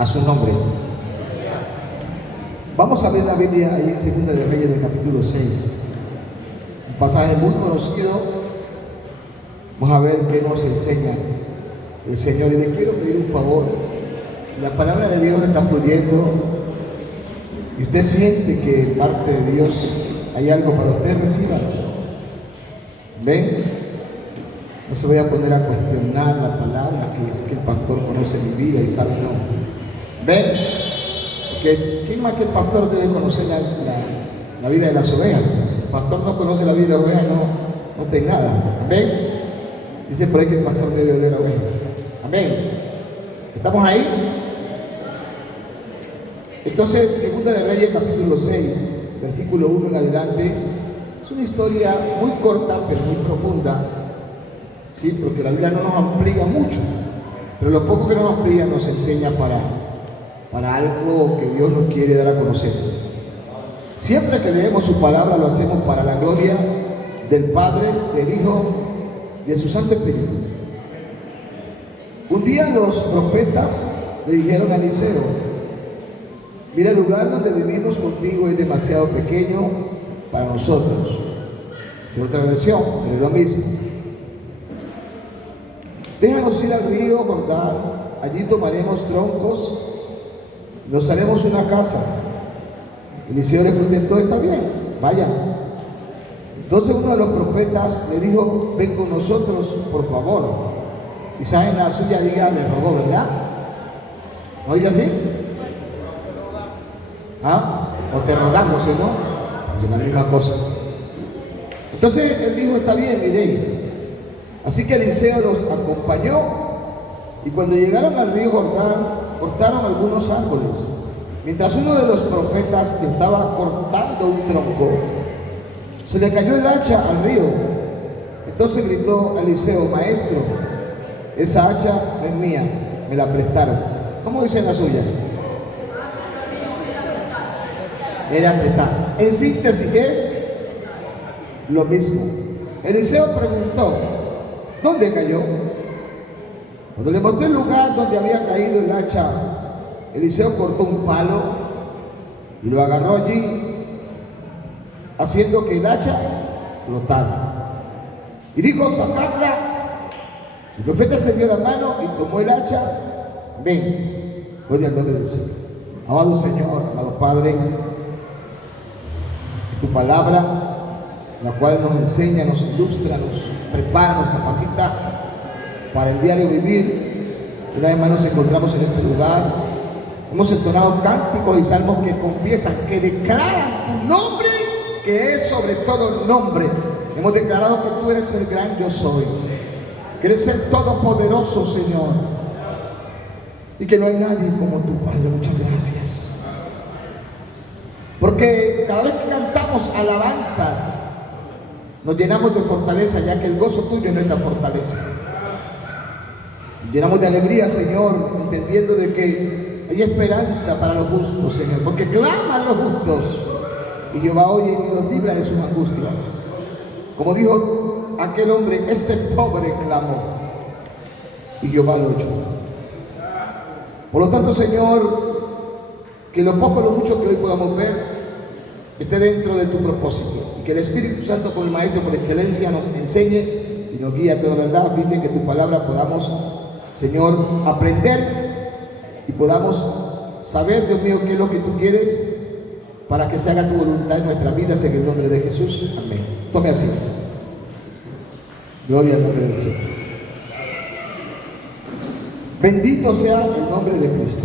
a su nombre. Vamos a ver la Biblia ahí en Segunda de Reyes del capítulo 6. Un pasaje muy conocido. Vamos a ver qué nos enseña el Señor. Y le quiero pedir un favor. Si la palabra de Dios está fluyendo y usted siente que de parte de Dios hay algo para usted, recíbalo. ¿Ven? No se voy a poner a cuestionar la palabra, que el pastor conoce mi vida y sabe no. ¿Ven? Porque ¿quién más que el pastor debe conocer la vida de las ovejas? Si el pastor no conoce la vida de las ovejas, no tiene nada. ¿Ven? Dice por ahí que el pastor debe oler a ovejas. Amén. ¿Estamos ahí? Entonces, Segunda de Reyes, capítulo 6, versículo 1 en adelante, es una historia muy corta, pero muy profunda, ¿sí? Porque la Biblia no nos amplía mucho, pero lo poco que nos amplía nos enseña para algo que Dios nos quiere dar a conocer. Siempre que leemos su palabra lo hacemos para la gloria del Padre, del Hijo y de su Santo Espíritu. Un día los profetas le dijeron a Eliseo: mira, el lugar donde vivimos contigo es demasiado pequeño para nosotros. Es otra versión, pero es lo mismo. Déjanos ir al río Jordán, allí tomaremos troncos, nos haremos una casa. Eliseo le contestó: está bien, vaya. Entonces uno de los profetas le dijo: ven con nosotros, por favor. Quizás en la suya diga, le rogó, ¿verdad? ¿No dice así? ¿Ah? O te rogamos, ¿no? Es la misma cosa. Entonces él dijo: está bien, iré. Así que Eliseo los acompañó, y cuando llegaron al río Jordán, cortaron algunos árboles. Mientras uno de los profetas estaba cortando un tronco, se le cayó el hacha al río. Entonces gritó Eliseo: maestro, esa hacha no es mía, me la prestaron. ¿Cómo dice la suya? Era prestada. En síntesis es lo mismo. Eliseo preguntó: ¿dónde cayó? Cuando le mostré el lugar donde había caído el hacha, Eliseo cortó un palo y lo agarró allí, haciendo que el hacha flotara. Y dijo: sacadla. El profeta extendió la mano y tomó el hacha. Ven, gloria al nombre del Señor. Amado Señor, amado Padre, tu palabra, la cual nos enseña, nos ilustra, nos prepara, nos capacita para el diario vivir. Una vez más nos encontramos en este lugar. Hemos entonado cánticos y salmos que confiesan, que declaran tu nombre, que es sobre todo el nombre. Hemos declarado que tú eres el gran yo soy, que eres el todopoderoso, Señor, y que no hay nadie como tu Padre. Muchas gracias. Porque cada vez que cantamos alabanzas, nos llenamos de fortaleza, ya que el gozo tuyo es nuestra fortaleza. Nos llenamos de alegría, Señor, entendiendo de que hay esperanza para los justos, Señor, porque claman los justos y Jehová oye y los libra de sus angustias. Como dijo aquel hombre: este pobre clamó y Jehová lo oyó. Por lo tanto, Señor, que lo poco o lo mucho que hoy podamos ver esté dentro de tu propósito, y que el Espíritu Santo, como el Maestro por excelencia, nos enseñe y nos guíe a toda verdad, a fin de que tu palabra podamos, Señor, aprender y podamos saber, Dios mío, qué es lo que tú quieres para que se haga tu voluntad en nuestras vidas, en el nombre de Jesús. Amén. Tome asiento. Gloria al nombre del Señor. Bendito sea el nombre de Cristo.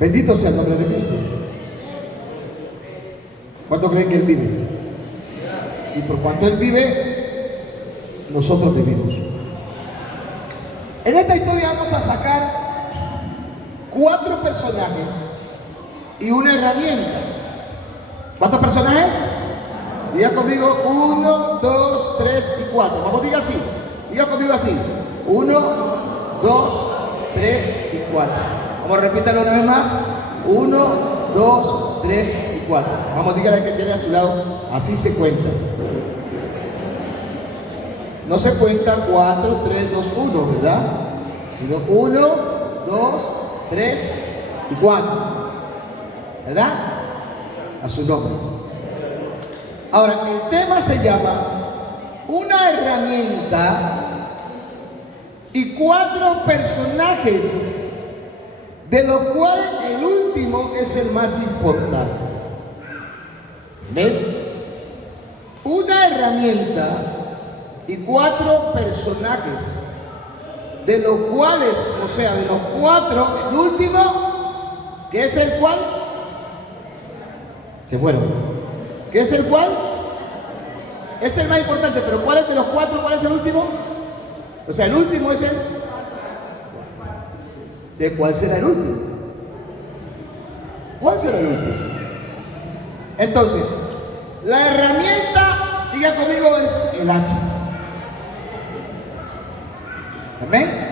Bendito sea el nombre de Cristo. ¿Cuánto creen que Él vive? Y por cuanto Él vive, nosotros vivimos. En esta historia vamos a sacar 4 personajes y una herramienta. ¿Cuántos personajes? Diga conmigo: 1, 2, 3 y 4. Vamos, diga así. Diga conmigo así: 1, 2, 3 y 4. Vamos, repítalo una vez más: 1, 2, 3 y 4. Vamos, dígale al que tiene a su lado: así se cuenta. No se cuenta 4, 3, 2, 1, ¿verdad? sino 1, 2, 3 y 4. ¿Verdad? A su nombre. Ahora, el tema se llama una herramienta y 4 personajes, de los cuales el último es el más importante. ¿Ven? Una herramienta y 4 personajes, de los cuales, o sea, de los 4, el último, que es el cual, se fueron. ¿Qué es el cual? Es el más importante, pero ¿cuál es de los 4? ¿Cuál es el último? O sea, el último es el... ¿De cuál será el último? ¿Cuál será el último? Entonces, la herramienta, diga conmigo, es el hacha. ¿Amén?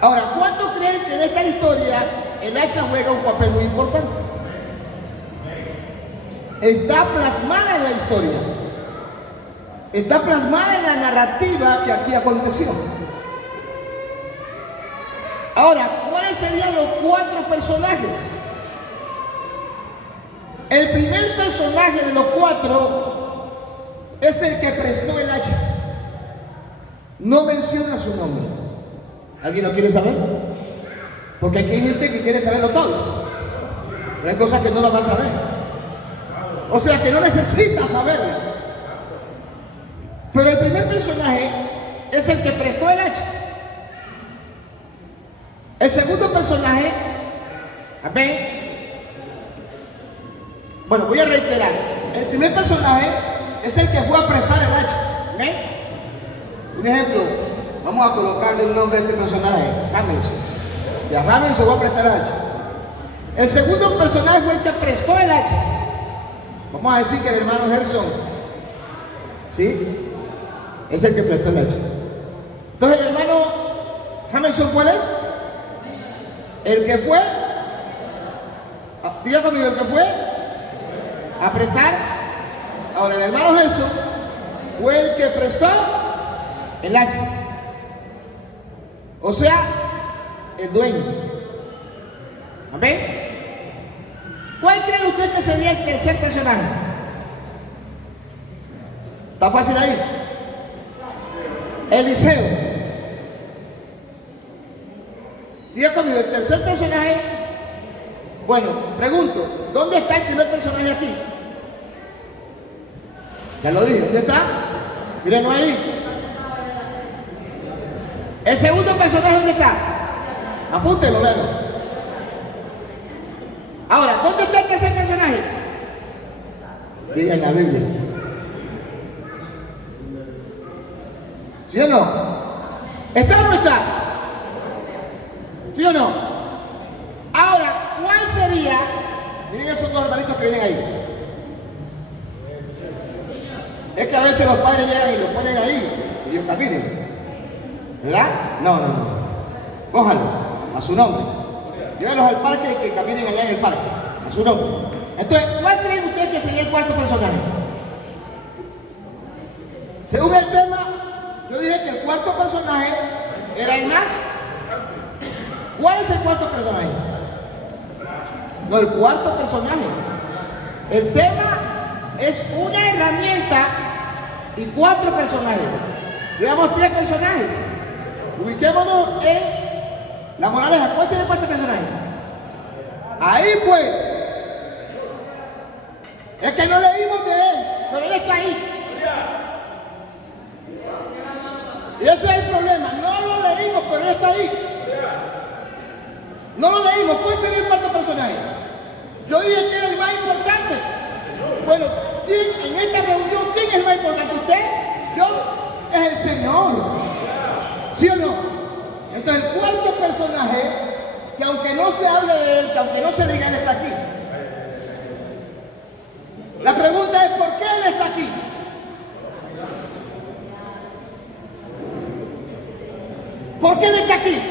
Ahora, ¿cuántos creen que en esta historia el hacha juega un papel muy importante? Está plasmada en la historia. Está plasmada en la narrativa que aquí aconteció. Ahora, ¿cuáles serían los 4 personajes? El primer personaje de los 4 es el que prestó el hacha. No menciona su nombre. ¿Alguien lo quiere saber? Porque aquí hay gente que quiere saberlo todo. Pero hay cosas que no las va a saber. O sea, que no necesita saberlo. Pero el primer personaje es el que prestó el hacha. El segundo personaje, amén. Bueno, voy a reiterar. El primer personaje es el que fue a prestar el hacha. ¿Amén? Un ejemplo, vamos a colocarle un nombre a este personaje, Hamilton. Si a Hamilton va a prestar el hacha. El segundo personaje fue el que prestó el hacha. Vamos a decir que el hermano Gerson, ¿sí? Es el que prestó el hacha. Entonces el hermano Hamilton, ¿cuál es? El que fue, diga conmigo, el que fue a prestar. Ahora el hermano Gerson fue el que prestó el hacha. O sea, el dueño. ¿Amén? ¿Cuál cree usted que sería el tercer personaje? ¿Está fácil ahí? Eliseo. Diga conmigo, el tercer personaje. Bueno, pregunto, ¿dónde está el primer personaje aquí? Ya lo dije, ¿dónde está? Mírenlo ahí. El segundo personaje, ¿dónde está? Apúntelo, véalo. Ahora, ¿dónde está el tercer personaje? Diga en la Biblia. ¿Sí o no? ¿Está o no está? ¿Sí o no? Ahora, ¿cuál sería? Miren esos 2 hermanitos que vienen ahí. Es que a veces los padres llegan y los ponen ahí y ellos caminen. ¿Verdad? No. Cójalo, a su nombre. Llévenlos al parque y que caminen allá en el parque, a su nombre. Entonces, ¿cuál creen ustedes que sería el cuarto personaje? Según el tema, yo dije que el cuarto personaje era el más. ¿Cuál es el cuarto personaje? No, el cuarto personaje. El tema es una herramienta y 4 personajes. Llevamos 3 personajes. Ubiquémonos en la moraleja. ¿Cuál sería el cuarto personaje? Ahí fue. Es que no leímos de él, pero él está ahí. Y ese es el problema. No lo leímos, pero él está ahí. No lo leímos. ¿Cuál sería el cuarto personaje? Yo dije que era el más importante. Bueno, en esta reunión, ¿quién es el más importante? ¿Usted? ¿Yo? Es el Señor. ¿Sí o no? Entonces el cuarto personaje, que aunque no se hable de él, que aunque no se diga, él está aquí. La pregunta es, ¿por qué él está aquí? ¿Por qué él está aquí?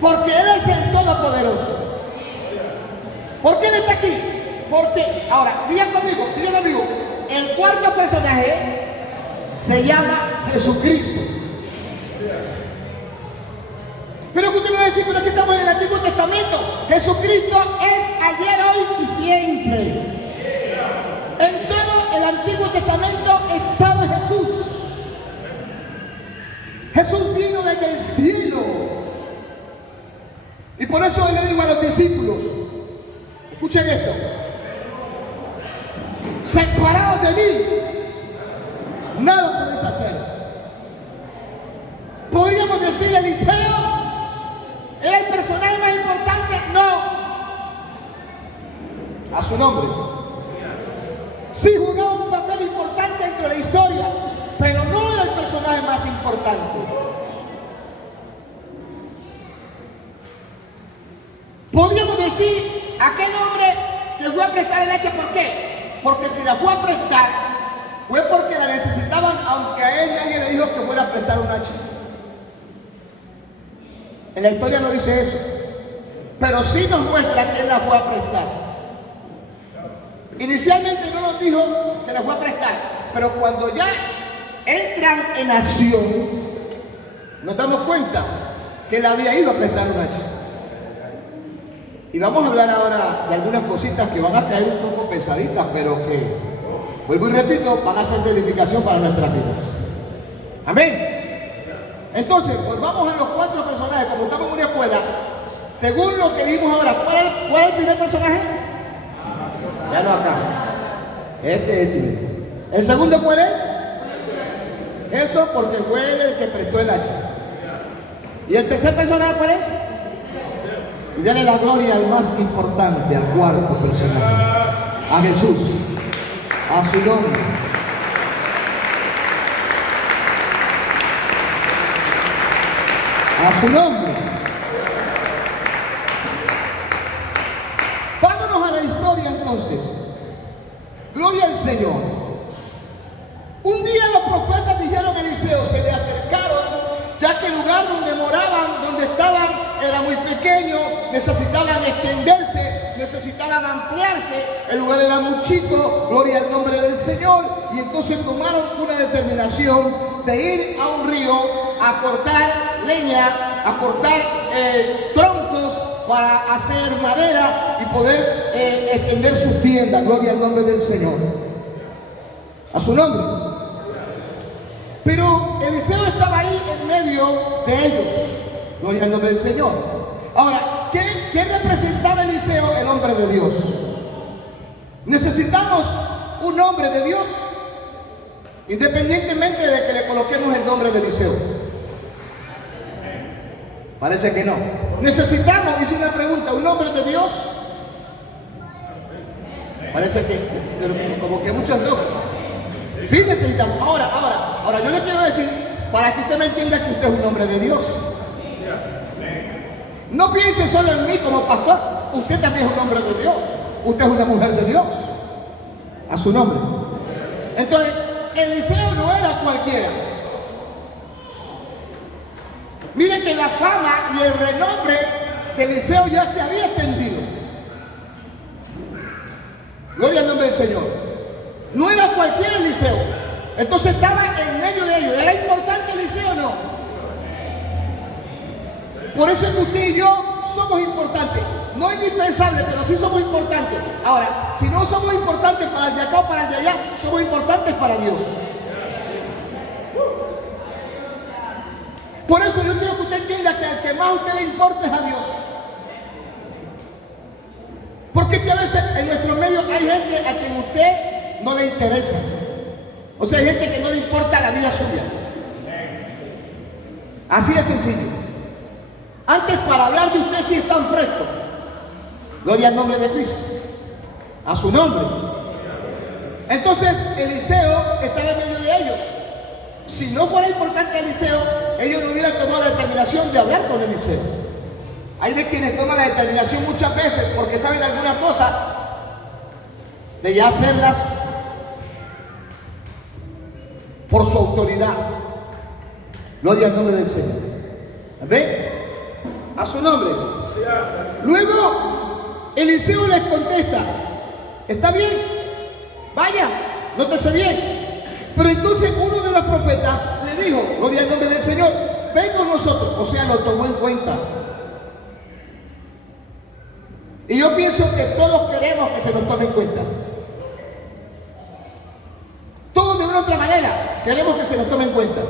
Porque él es el Todopoderoso. ¿Por qué él está aquí? Porque, ahora, diga conmigo, el cuarto personaje se llama Jesucristo. decir, pero aquí estamos en el Antiguo Testamento. Jesucristo es ayer, hoy y siempre. En todo el Antiguo Testamento estaba Jesús. Jesús vino desde el cielo. Y por eso le digo a los discípulos, escuchen esto: separados de mí, nada podéis hacer. ¿Podríamos decir Eliseo era el personaje más importante? No. A su nombre. Sí jugaba un papel importante dentro de la historia, pero no era el personaje más importante. Podríamos decir aquel hombre que fue a prestar el hacha. ¿Por qué? Porque si la fue a prestar, fue porque la necesitaban, aunque a él nadie le dijo que fuera a prestar un hacha. En la historia no dice eso, pero sí nos muestra que él la fue a prestar. Inicialmente no nos dijo que la fue a prestar, pero cuando ya entran en acción, nos damos cuenta que él había ido a prestar un hacha. Y vamos a hablar ahora de algunas cositas que van a caer un poco pesaditas, pero que, vuelvo y repito, van a ser de edificación para nuestras vidas. Amén. Entonces, volvamos a los 4 personajes. Como estamos en una escuela, según lo que vimos ahora, ¿cuál es el primer personaje? Ya no acá. Este. ¿El segundo cuál es? Eso, porque fue él el que prestó el hacha. ¿Y el tercer personaje cuál es? Y dale la gloria al más importante, al cuarto personaje, a Jesús, a su nombre. A su nombre. Vámonos a la historia entonces. Gloria al Señor. Un día los profetas dijeron a Eliseo, se le acercaron, ya que el lugar donde moraban, donde estaban, era muy pequeño, necesitaban extenderse, necesitaban ampliarse, el lugar era muy chico, gloria al nombre del Señor, y entonces tomaron una determinación de ir a un río a cortar leña, a cortar troncos para hacer madera y poder extender sus tiendas, gloria al nombre del Señor, a su nombre. Pero Eliseo estaba ahí en medio de ellos, gloria al nombre del Señor. Ahora, ¿qué representaba Eliseo? El hombre de Dios. Necesitamos un hombre de Dios, independientemente de que le coloquemos el nombre de Eliseo. Parece que no. Necesitamos, dice una pregunta, un hombre de Dios. Parece que, como que muchos no. Sí necesitamos. Ahora, yo le quiero decir, para que usted me entienda que usted es un hombre de Dios. No piense solo en mí como pastor. Usted también es un hombre de Dios. Usted es una mujer de Dios. A su nombre. Entonces, Eliseo no era cualquiera. Miren que la fama y el renombre de Eliseo ya se había extendido. Gloria al nombre del Señor. No era cualquier Eliseo. Entonces estaba en medio de ellos. ¿Era importante Eliseo o no? Por eso es que usted y yo somos importantes. No indispensables, pero sí somos importantes. Ahora, si no somos importantes para el de acá o para el de allá, somos importantes para Dios. Por eso yo quiero que usted entienda que al que más a usted le importa es a Dios. Porque es que a veces en nuestro medio hay gente a quien usted no le interesa. O sea, hay gente que no le importa la vida suya. Así de sencillo. Antes, para hablar de usted sí están frescos. Gloria al nombre de Cristo. A su nombre. Entonces, Eliseo estaba en medio de ellos. Si no fuera importante Eliseo, ellos no hubieran tomado la determinación de hablar con Eliseo. Hay de quienes toman la determinación muchas veces porque saben alguna cosa de ya hacerlas por su autoridad. Gloria al nombre del Señor. ¿Ven? A su nombre. Luego Eliseo les contesta: está bien, vaya, nótese bien. Pero entonces uno de los profetas le dijo, gloria al nombre del Señor, ven con nosotros. O sea, lo tomó en cuenta. Y yo pienso que todos queremos que se nos tome en cuenta. Todos de una u otra manera queremos que se nos tome en cuenta.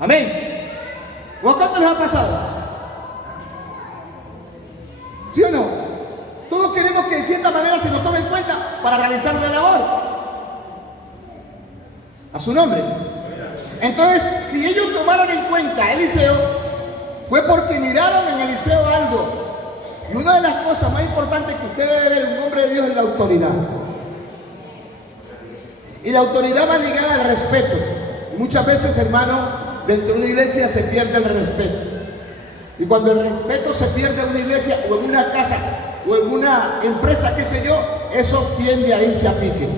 Amén. ¿O a cuánto les ha pasado? ¿Sí o no? Todos queremos que de cierta manera se nos tome en cuenta para realizar una labor. A su nombre. Entonces, si ellos tomaron en cuenta a Eliseo, fue porque miraron en Eliseo algo. Y una de las cosas más importantes que usted debe ver en un hombre de Dios es la autoridad. Y la autoridad va ligada al respeto. Y muchas veces, hermano, dentro de una iglesia se pierde el respeto. Y cuando el respeto se pierde en una iglesia o en una casa o en una empresa, qué sé yo, eso tiende a irse a pique.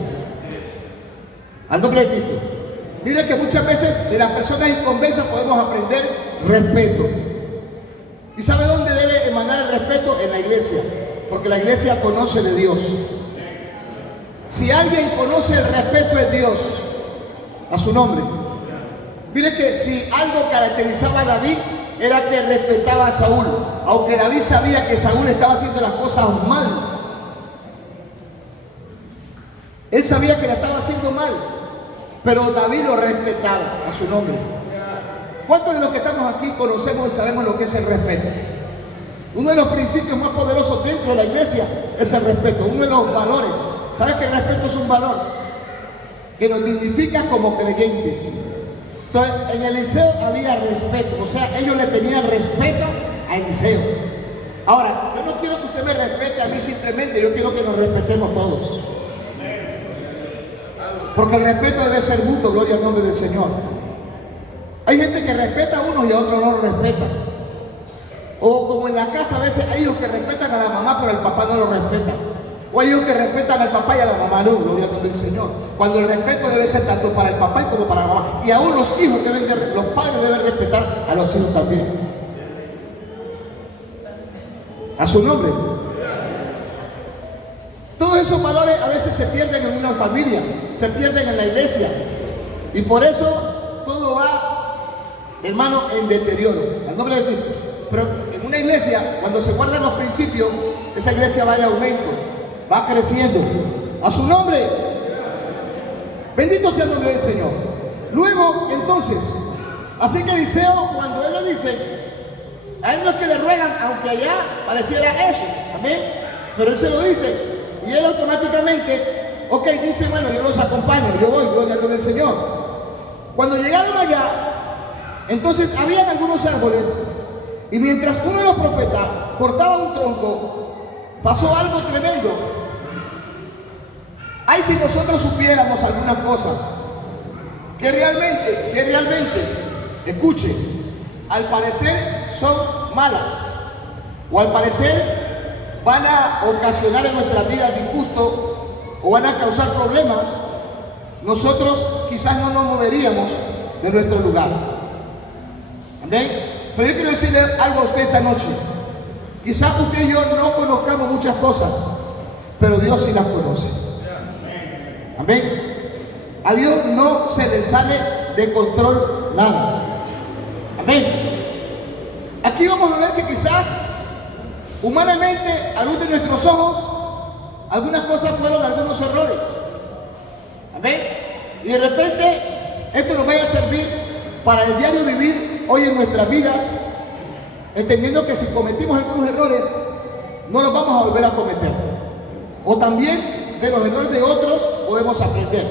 Al nombre de Cristo. Mire que muchas veces de las personas inconversas podemos aprender respeto. ¿Y sabe dónde debe emanar el respeto? En la iglesia. Porque la iglesia conoce de Dios. Si alguien conoce el respeto de Dios, a su nombre. Mire que si algo caracterizaba a David, era que respetaba a Saúl. Aunque David sabía que Saúl estaba haciendo las cosas mal. Él sabía que la estaba haciendo mal. Pero David lo respetaba, a su nombre. ¿Cuántos de los que estamos aquí conocemos y sabemos lo que es el respeto? Uno de los principios más poderosos dentro de la iglesia es el respeto, uno de los valores. ¿Sabes que el respeto es un valor que nos dignifica como creyentes? Entonces, en Eliseo había respeto, o sea, ellos le tenían respeto a Eliseo. Ahora, yo no quiero que usted me respete a mí simplemente, yo quiero que nos respetemos todos. Porque el respeto debe ser mutuo, gloria al nombre del Señor. Hay gente que respeta a unos y a otros no lo respeta. O como en la casa a veces hay los que respetan a la mamá pero el papá no lo respeta. O hay los que respetan al papá y a la mamá no, gloria al nombre del Señor. Cuando el respeto debe ser tanto para el papá como para la mamá. Y aún los hijos los padres deben respetar a los hijos también. A su nombre. Todos esos valores a veces se pierden en una familia, se pierden en la iglesia. Y por eso todo va, hermano, en deterioro. Al nombre de Cristo. Pero en una iglesia, cuando se guardan los principios, esa iglesia va en aumento, va creciendo. A su nombre. Bendito sea el nombre del Señor. Luego, entonces, así que Eliseo, cuando él le dice, a él no es que le ruegan, aunque allá pareciera eso, amén, pero él se lo dice. Y él automáticamente, ok, dice, bueno, yo los acompaño, yo voy, gloria con el Señor. Cuando llegaron allá, entonces habían algunos árboles, y mientras uno de los profetas cortaba un tronco, pasó algo tremendo. Ay, si nosotros supiéramos algunas cosas, que realmente, escuche, al parecer son malas, o al parecer van a ocasionar en nuestra vida disgusto o van a causar problemas, nosotros quizás no nos moveríamos de nuestro lugar. ¿Amén? Pero yo quiero decirle algo a usted esta noche. Quizás usted y yo no conozcamos muchas cosas, pero Dios sí las conoce. Amén. A Dios no se le sale de control nada. Amén. Aquí vamos a ver que quizás humanamente, a luz de nuestros ojos, algunas cosas fueron algunos errores. Amén. Y de repente, esto nos vaya a servir para el diario vivir hoy en nuestras vidas, entendiendo que si cometimos algunos errores, no los vamos a volver a cometer. O también de los errores de otros podemos aprender.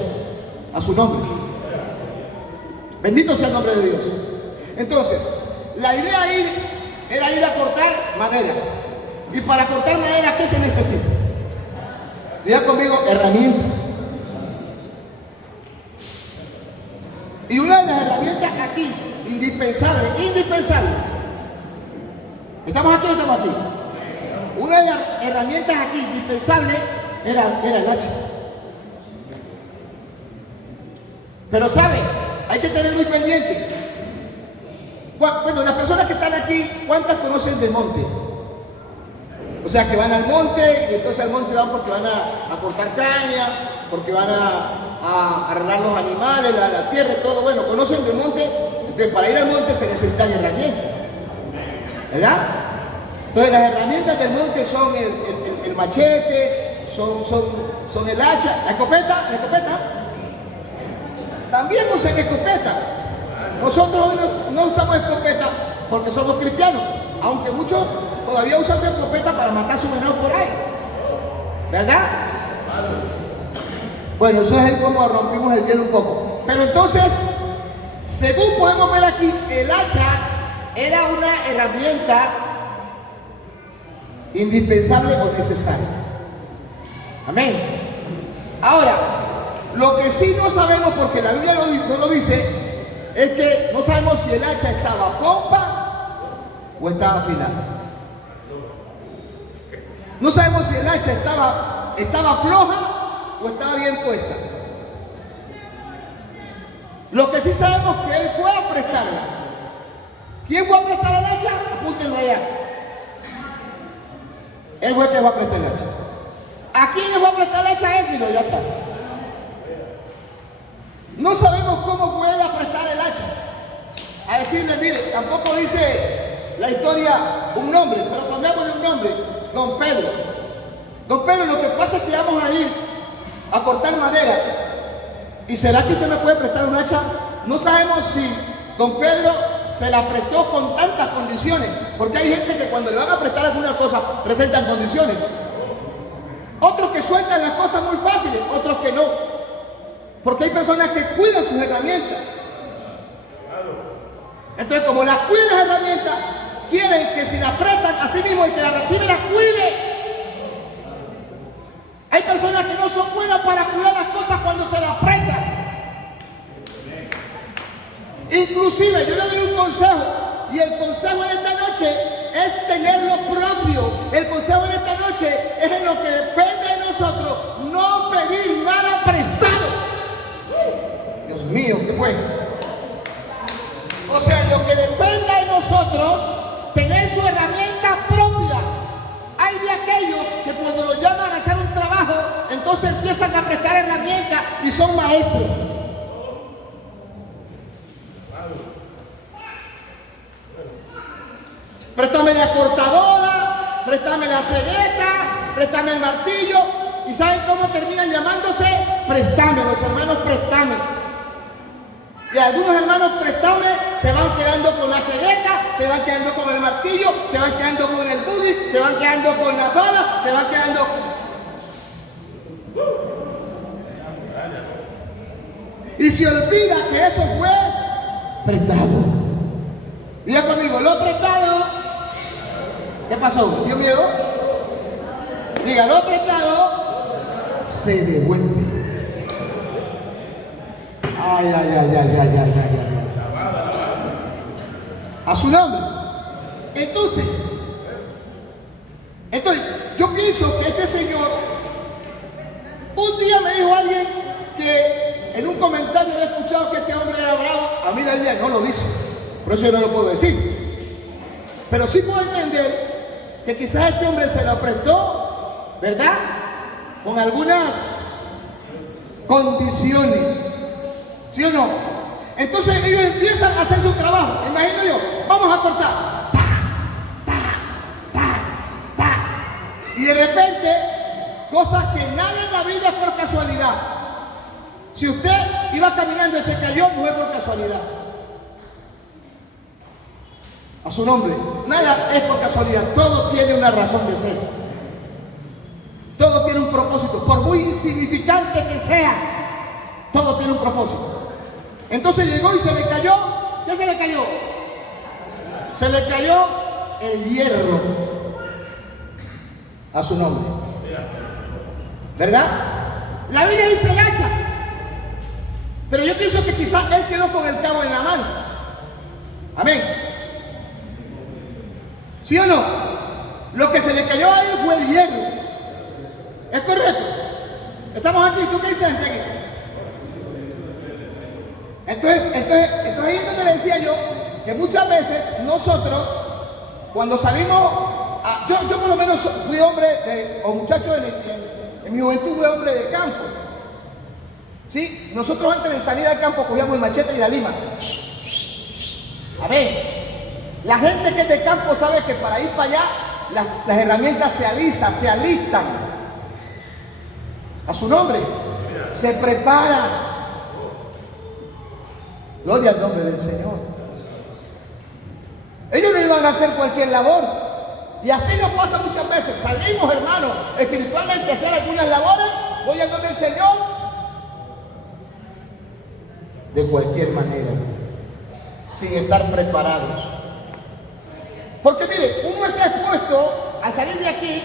A su nombre. Bendito sea el nombre de Dios. Entonces, la idea era ir a cortar madera. Y para cortar madera, ¿qué se necesita? Diga conmigo, herramientas. Y una de las herramientas aquí, indispensable. ¿Estamos aquí o estamos aquí? Una de las herramientas aquí, indispensable, era el hacha. Pero ¿sabe? Hay que tener muy pendiente. Bueno, las personas que están aquí, ¿cuántas conocen del monte? O sea, que van al monte, y entonces al monte van porque van a cortar caña, porque van a arreglar los animales, la tierra y todo. Bueno, conocen del monte, entonces para ir al monte se necesitan herramientas, ¿verdad? Entonces las herramientas del monte son el machete, son el hacha, la escopeta. También usan escopeta. Nosotros hoy no usamos escopeta porque somos cristianos, aunque muchos todavía usan su escopeta para matar a su menor por ahí. ¿Verdad? Bueno, eso es ahí como rompimos el hielo un poco. Pero entonces, según podemos ver aquí, el hacha era una herramienta indispensable o necesaria. Amén. Ahora, lo que sí no sabemos, porque la Biblia no lo dice, es que no sabemos si el hacha estaba pompa o estaba afilada. No sabemos si el hacha estaba floja o estaba bien puesta. Lo que sí sabemos es que él fue a prestarla. ¿Quién fue a prestar el hacha? Apúntenlo allá. Él fue el que fue a prestar el hacha. ¿A quién le fue a prestar el hacha? Él, ya está. No sabemos cómo fue él a prestar el hacha. A decirle, mire, tampoco dice la historia un nombre, pero pongámosle un nombre, Don Pedro. Don Pedro, lo que pasa es que vamos a ir a cortar madera. ¿Y será que usted me puede prestar un hacha? No sabemos si Don Pedro se la prestó con tantas condiciones, porque hay gente que cuando le van a prestar alguna cosa presentan condiciones. Otros que sueltan las cosas muy fáciles, otros que no, porque hay personas que cuidan sus herramientas. Entonces, como las cuidan las herramientas, quieren que si las prestan a sí mismo y que la recibe, las cuide. Hay personas que no son buenas para cuidar las cosas cuando se las prestan. Inclusive, yo le doy un consejo, y el consejo en esta noche es tener lo propio. El consejo en esta noche es en lo que depende de nosotros, no pedir nada prestado. Dios mío, ¿qué fue? O sea, en lo que dependa de nosotros, tener su herramienta propia. Hay de aquellos que cuando los llaman a hacer un trabajo, entonces empiezan a prestar herramientas y son maestros. Préstame la cortadora, préstame la cegueta, préstame el martillo. ¿Y saben cómo terminan llamándose? Préstame, los hermanos préstame. Y algunos hermanos préstame se van quedando con la cegueta, se van quedando con el martillo, se van quedando con el buggy, se van quedando con la bala, se van quedando... Y se olvida que eso fue prestado. Diga conmigo, lo prestado. ¿Qué pasó? ¿Dio miedo? Diga, lo prestado se devuelve. Ay. A su nombre. Entonces, yo pienso que este señor, un día me dijo alguien que en un comentario he escuchado que este hombre era bravo. A mí la Biblia no lo dice, por eso yo no lo puedo decir. Pero sí puedo entender que quizás este hombre se lo prestó, ¿verdad? Con algunas condiciones. ¿Sí o no? Entonces ellos empiezan a hacer su trabajo. Imagino yo, vamos a cortar. Y de repente, cosas que nada en la vida es por casualidad. Si usted iba caminando y se cayó, no es por casualidad. A su nombre, nada es por casualidad. Todo tiene una razón de ser. Todo tiene un propósito. Por muy insignificante que sea, todo tiene un propósito. Entonces llegó y se le cayó. ¿Qué se le cayó? Se le cayó el hierro. A su nombre. ¿Verdad? La Biblia dice el hacha. Pero yo pienso que quizás él quedó con el cabo en la mano. Amén. ¿Sí o no? Lo que se le cayó a él fue el hierro. ¿Es correcto? Estamos aquí. ¿Tú qué dices, aquí? Entonces ahí es donde le decía yo que muchas veces nosotros, cuando salimos, yo por lo menos fui hombre, o muchacho en mi juventud fui hombre de campo. ¿Sí? Nosotros antes de salir al campo cogíamos el machete y la lima. A ver, la gente que es de campo sabe que para ir para allá las herramientas se alisan, se alistan. A su nombre. Se prepara. Gloria al nombre del Señor. Ellos no iban a hacer cualquier labor. Y así nos pasa muchas veces. Salimos, hermanos, espiritualmente a hacer algunas labores. Voy al nombre del Señor. De cualquier manera. Sin estar preparados. Porque mire, uno está expuesto al salir de aquí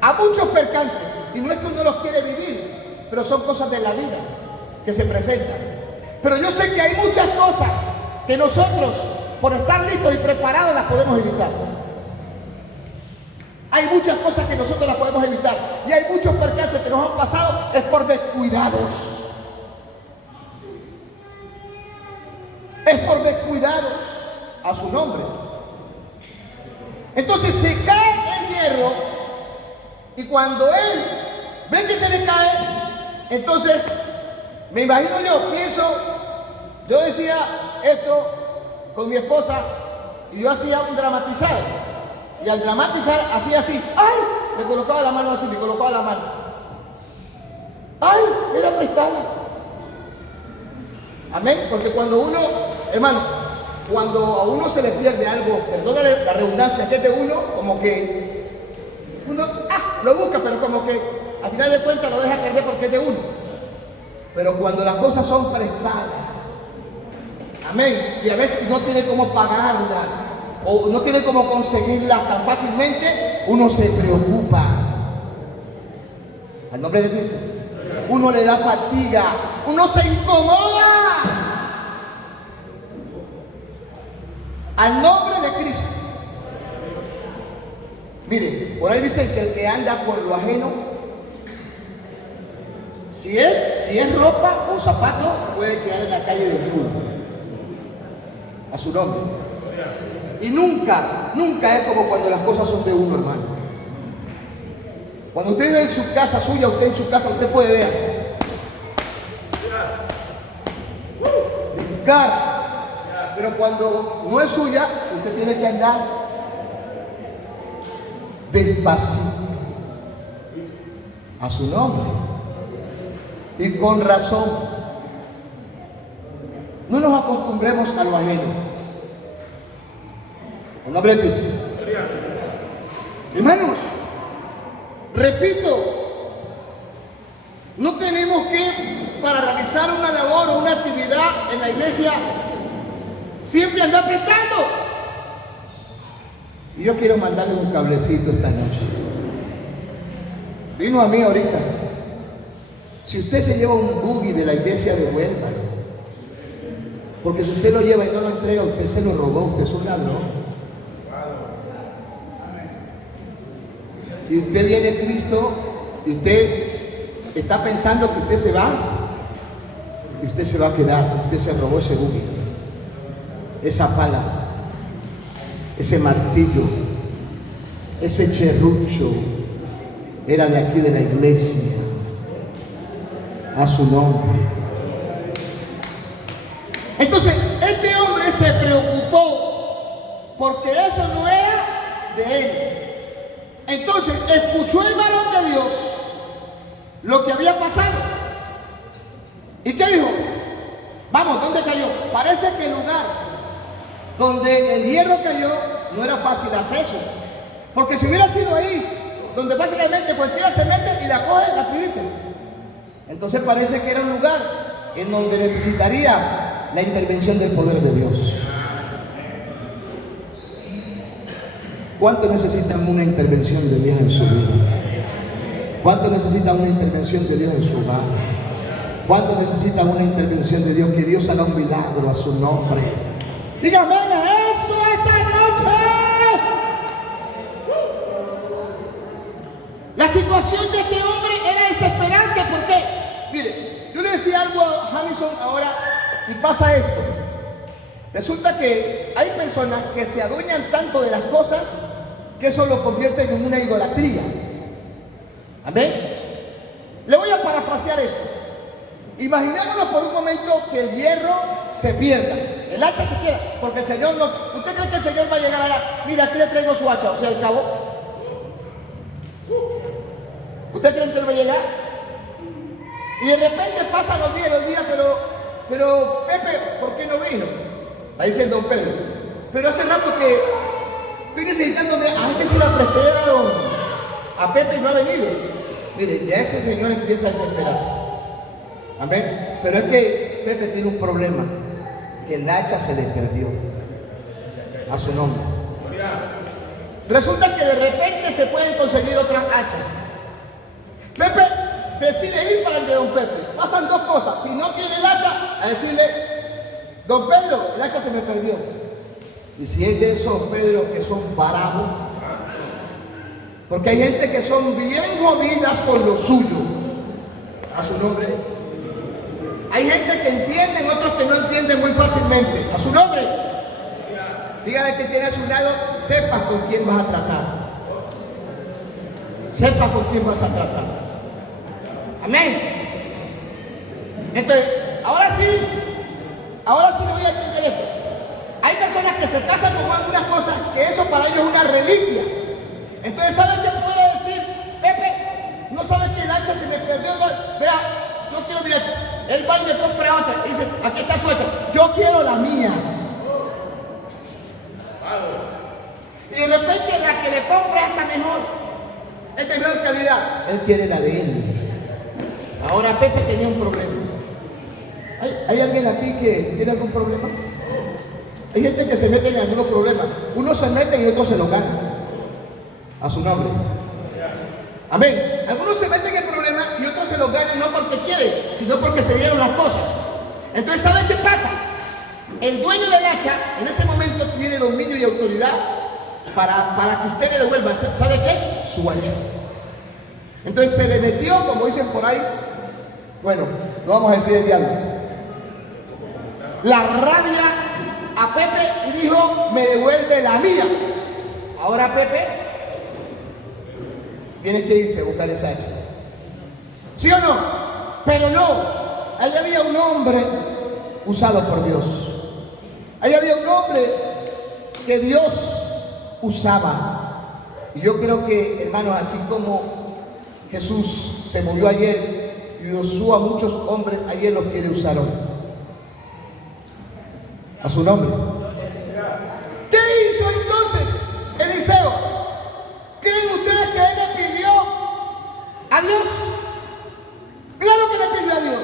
a muchos percances. Y no es que uno los quiere vivir, pero son cosas de la vida que se presentan. Pero yo sé que hay muchas cosas que nosotros, por estar listos y preparados, las podemos evitar. Hay muchas cosas que nosotros las podemos evitar. Y hay muchos percances que nos han pasado es por descuidados. Es por descuidados a su nombre. Entonces se cae el hierro y cuando él ve que se le cae, entonces me imagino yo decía esto con mi esposa y yo hacía un dramatizado. Y al dramatizar hacía así, ¡ay! Me colocaba la mano así, me colocaba la mano. ¡Ay! Era prestada. Amén. Porque cuando uno, hermano, cuando a uno se le pierde algo, perdónale la redundancia, que es de uno, como que uno lo busca, pero como que al final de cuentas lo deja perder porque es de uno. Pero cuando las cosas son prestadas, amén, y a veces no tiene cómo pagarlas, o no tiene cómo conseguirlas tan fácilmente, uno se preocupa. Al nombre de Cristo. Uno le da fatiga, uno se incomoda. Al nombre de Cristo. Mire, por ahí dicen que el que anda con lo ajeno, si es ropa o zapato, puede quedar en la calle de desnudo. A su nombre. Y nunca es como cuando las cosas son de uno, hermano. Cuando usted vive en su casa suya, usted en su casa, usted puede ver. Brincar. Pero cuando no es suya, usted tiene que andar despacito. A su nombre. Y con razón. No nos acostumbremos a lo ajeno. En nombre de Cristo. Hermanos, repito, no tenemos que, para realizar una labor o una actividad en la iglesia, siempre andar apretando. Y yo quiero mandarle un cablecito esta noche. Vino a mí ahorita. Si usted se lleva un buggy de la iglesia, devuélvalo. Porque si usted lo lleva y no lo entrega, usted se lo robó, usted es un ladrón. Y usted viene a Cristo y usted está pensando que usted se va y usted se va a quedar. Usted se robó ese buggy, esa pala, ese martillo, ese serrucho era de aquí de la iglesia. A su nombre. Entonces este hombre se preocupó porque eso no era de él. Entonces escuchó el varón de Dios lo que había pasado. ¿Y qué dijo? Vamos, ¿dónde cayó? Parece que el lugar donde el hierro cayó no era fácil acceso. Porque si hubiera sido ahí, donde básicamente cualquiera se mete y la coge rapidito. Entonces parece que era un lugar en donde necesitaría la intervención del poder de Dios. ¿Cuántos necesitan una intervención de Dios en su vida? ¿Cuántos necesitan una intervención de Dios en su hogar? ¿Cuántos necesitan una intervención de Dios? Que Dios haga un milagro a su nombre. Dígame eso esta noche. La situación de este hombre era desesperante porque, mire, yo le decía algo a Hamilton ahora y pasa esto. Resulta que hay personas que se adueñan tanto de las cosas que eso lo convierte en una idolatría. Amén. Le voy a parafrasear esto. Imaginémonos por un momento que el hierro se pierda. el hacha se queda, porque el Señor no. ¿Usted cree que el Señor va a llegar allá? Mira, aquí le traigo su hacha, o sea, el cabo. ¿Usted cree que él va a llegar? Y de repente pasan los días, pero Pepe, ¿por qué no vino? Está diciendo don Pedro. Pero hace rato que estoy necesitándome, a este se la presté a Pepe y no ha venido. Mire, ya ese señor empieza a desesperarse. Amén. Pero es que Pepe tiene un problema, que el hacha se le perdió a su nombre. Resulta que de repente se pueden conseguir otras hachas. Pepe decide ir para el de don Pepe. Pasan dos cosas. Si no tiene el hacha, a decirle, don Pedro, el hacha se me perdió. Y si es de esos Pedro que son bravos, porque hay gente que son bien jodidas con lo suyo, a su nombre. Hay gente que entienden, otros que no entienden muy fácilmente, a su nombre. Dígale que tiene a su lado, sepas con quién vas a tratar. Sepas con quién vas a tratar. Amén. Entonces, ahora sí le voy a entender esto. Hay personas que se casan con algunas cosas que eso para ellos es una reliquia. Entonces, ¿saben qué puede decir? Pepe, no sabes que el hacha se me perdió. Vea, yo quiero mi hacha. Él va y le compra otra. Y dice, aquí está su hacha. Yo quiero la mía. Y de repente la que le compra está mejor. Es de mejor calidad. Él quiere la de él. Ahora Pepe tenía un problema. ¿Hay alguien aquí que tiene algún problema? Hay gente que se mete en algunos problemas. Unos se meten y otros se los ganan. A su nombre. Amén. Algunos se meten en problemas y otros se los ganan no porque quieren, sino porque se dieron las cosas. Entonces, ¿saben qué pasa? El dueño del hacha en ese momento tiene dominio y autoridad para que usted le devuelva, ¿sabe qué? Su hacha. Entonces se le metió, como dicen por ahí, bueno, no vamos a decir el diablo, la rabia a Pepe y dijo, me devuelve la mía. Ahora Pepe tiene que irse a buscar esa hacha. ¿Sí o no? Pero no, ahí había un hombre usado por Dios. Ahí había un hombre que Dios usaba. Y yo creo que, hermanos, así como Jesús se murió ayer y usó a muchos hombres, ayer los quiere usar hoy. A su nombre. ¿Qué hizo entonces Eliseo? ¿Creen ustedes que él le pidió a Dios? Claro que le pidió a Dios.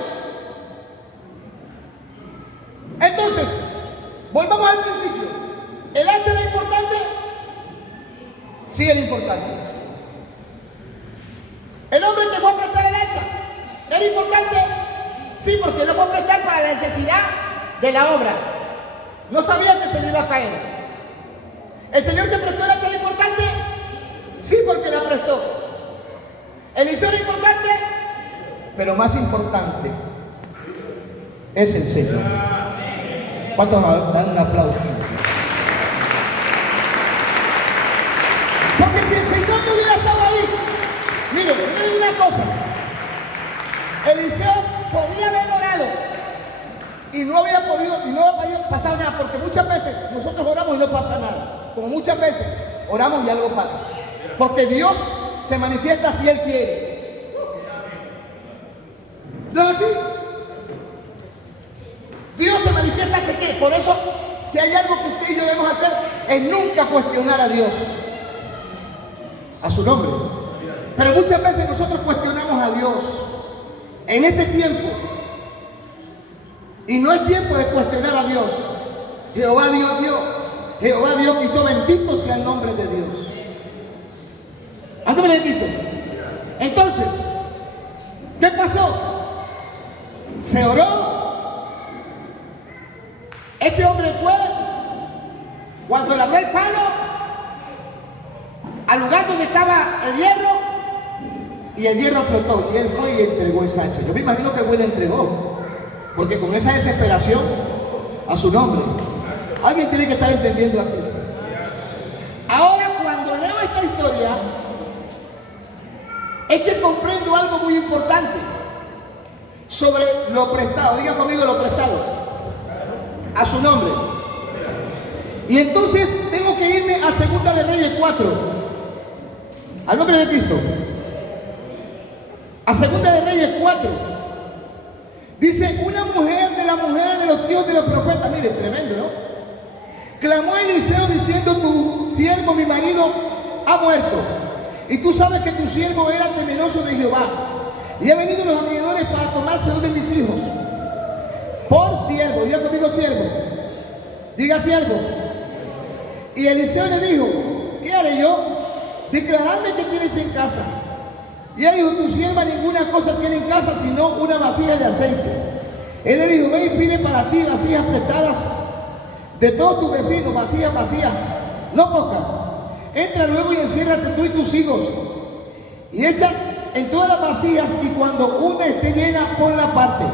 Entonces, volvamos al principio. ¿El hacha era importante? Sí, era importante. ¿El hombre que fue a prestar el hacha era importante? Sí, porque lo fue a prestar para la necesidad de la obra. No sabía que se le iba a caer. ¿El señor que prestó el hacha era importante? Sí, porque la prestó. ¿Eliseo era importante? Pero más importante es el Señor. ¿Cuántos dan un aplauso? Porque si el Señor no hubiera estado ahí, mire, miren una cosa. Eliseo podía haber orado y no había podido, y no había pasado nada, porque muchas veces nosotros oramos y no pasa nada. Como muchas veces oramos y algo pasa. Porque Dios se manifiesta si Él quiere. ¿No es así? Dios se manifiesta si quiere. Por eso, si hay algo que usted y yo debemos hacer, es nunca cuestionar a Dios. A su nombre. Pero muchas veces nosotros cuestionamos a Dios en este tiempo. Y no es tiempo de cuestionar a Dios. Jehová Dios dio, Jehová Dios quitó, bendito sea el nombre de Dios. Ándame bendito. Entonces, ¿qué pasó? Se oró. Este hombre fue, cuando le abrió el palo, al lugar donde estaba el hierro, y el hierro flotó, y él fue y entregó esa hacha. Yo me imagino que él le entregó, porque con esa desesperación, a su nombre, alguien tiene que estar entendiendo aquí. Ahora, cuando leo esta historia, es que comprendo algo muy importante sobre lo prestado. Diga conmigo lo prestado. A su nombre. Y entonces tengo que irme a Segunda de Reyes 4. Al nombre de Cristo. A Segunda de Reyes 4. Dice, una mujer de las mujeres de los hijos de los profetas. Mire, tremendo, ¿no? Clamó a Eliseo diciendo, tu siervo, mi marido, ha muerto. Y tú sabes que tu siervo era temeroso de Jehová. Y han venido los acreedores para tomarse dos de mis hijos. Por siervo. Diga conmigo siervo. Diga siervo. Y Eliseo le dijo, ¿qué haré yo? Declaradme que tienes en casa. Y él dijo, tu sierva ninguna cosa tiene en casa sino una vasija de aceite. Él le dijo, ve y pide para ti vasijas prestadas de todos tus vecinos, vasijas vacías, no pocas. Entra luego y enciérrate tú y tus hijos. Y echa en todas las vasijas, y cuando una esté llena, ponla aparte.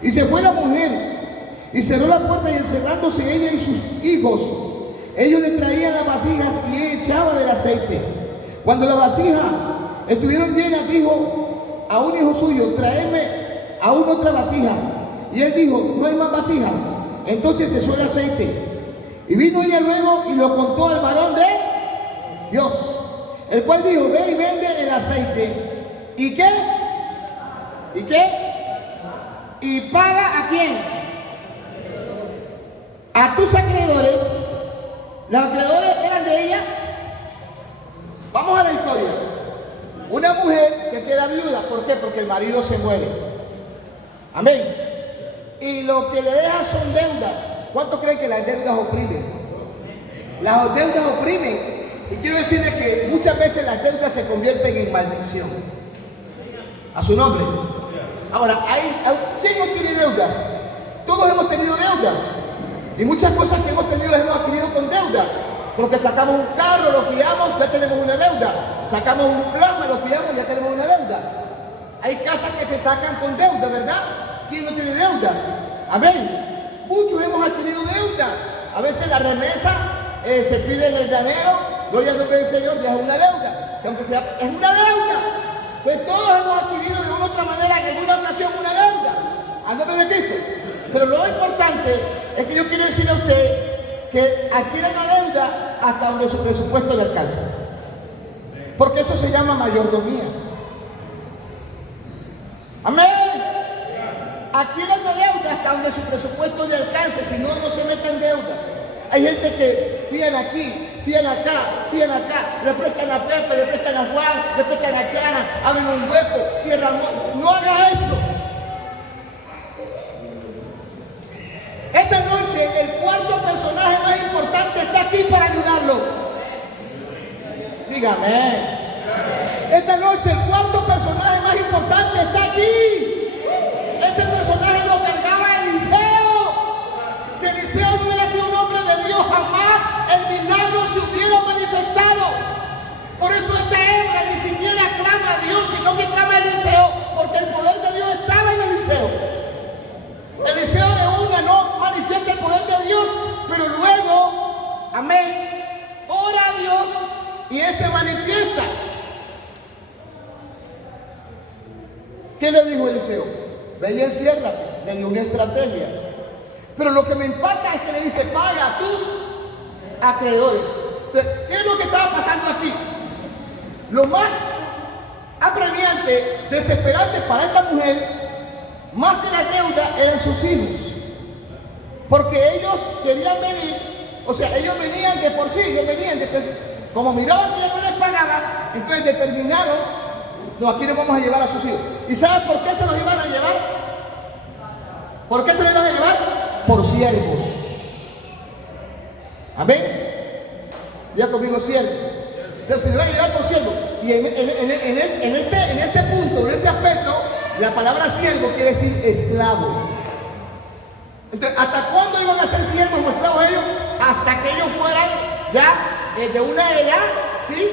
Y se fue la mujer y cerró la puerta, y encerrándose ella y sus hijos, ellos le traían las vasijas y ella echaba del aceite. Cuando las vasijas estuvieron llenas, dijo a un hijo suyo, tráeme aún otra vasija. Y él dijo, no hay más vasija. Entonces cesó el aceite. Y vino ella luego y lo contó al varón de Dios, el cual dijo, ve y vende el aceite. ¿Y qué? ¿Y qué? ¿Y paga a quién? A tus acreedores. Los acreedores eran de ella. Vamos a la historia. Una mujer que queda viuda. ¿Por qué? Porque el marido se muere. Amén. Y lo que le deja son deudas. ¿Cuánto creen que las deudas oprimen? Las deudas oprimen. Y quiero decirles que muchas veces las deudas se convierten en maldición. A su nombre. Ahora, ¿quién no tiene deudas? Todos hemos tenido deudas. Y muchas cosas que hemos tenido las hemos adquirido con deuda. Porque sacamos un carro, lo fiamos, ya tenemos una deuda. Sacamos un plasma, lo fiamos, ya tenemos una deuda. Hay casas que se sacan con deuda, ¿verdad? ¿Quién no tiene deudas? Amén. Muchos hemos adquirido deudas. A veces la remesa se pide en el granero. Gloria al nombre del Señor, ya es una deuda. Que aunque sea, es una deuda. Pues todos hemos adquirido de una u otra manera, en alguna ocasión, una deuda. Al nombre de Cristo. Pero lo importante es que yo quiero decirle a usted que adquiera una deuda hasta donde su presupuesto le alcance. Porque eso se llama mayordomía. Amén. Adquiera una deuda hasta donde su presupuesto le alcance, si no, no se meta en deudas. Hay gente que fían aquí, fían acá, le prestan a Pepe, le prestan a Juan, le prestan a Chana, abren un hueco, cierran. No haga eso. Esta noche el cuarto personaje más importante está aquí para ayudarlo. Dígame. Esta noche el cuarto personaje más importante está aquí. Ese personaje lo cargaba Eliseo. Si Eliseo no hubiera sido un hombre de Dios, jamás el milagro se hubiera manifestado. Por eso esta hembra ni siquiera clama a Dios, sino que clama a Eliseo, porque el poder de Dios estaba en Eliseo. Eliseo de una no manifiesta el poder de Dios, pero luego, amén, ora a Dios y Él se manifiesta. ¿Qué le dijo Eliseo? Ve y enciérrate, le dio una estrategia. Pero lo que me impacta es que le dice, paga a tus acreedores. Entonces, ¿qué es lo que estaba pasando aquí? Lo más apremiante, desesperante para esta mujer, más que la deuda, eran sus hijos. Porque ellos querían venir, o sea, ellos venían de por sí, ellos venían de por sí. Como miraban que ya no les pagaban, entonces determinaron, no, aquí nos vamos a llevar a sus hijos. ¿Y saben por qué se los iban a llevar? ¿Por qué se los iban a llevar? Por siervos. Amén. Ya conmigo siervos. Entonces se los iban a llevar por siervos. Y en este punto, en este aspecto, la palabra siervo quiere decir esclavo. Entonces, ¿hasta cuándo iban a ser siervos o esclavos ellos? Hasta que ellos fueran ya de una edad, ¿sí?,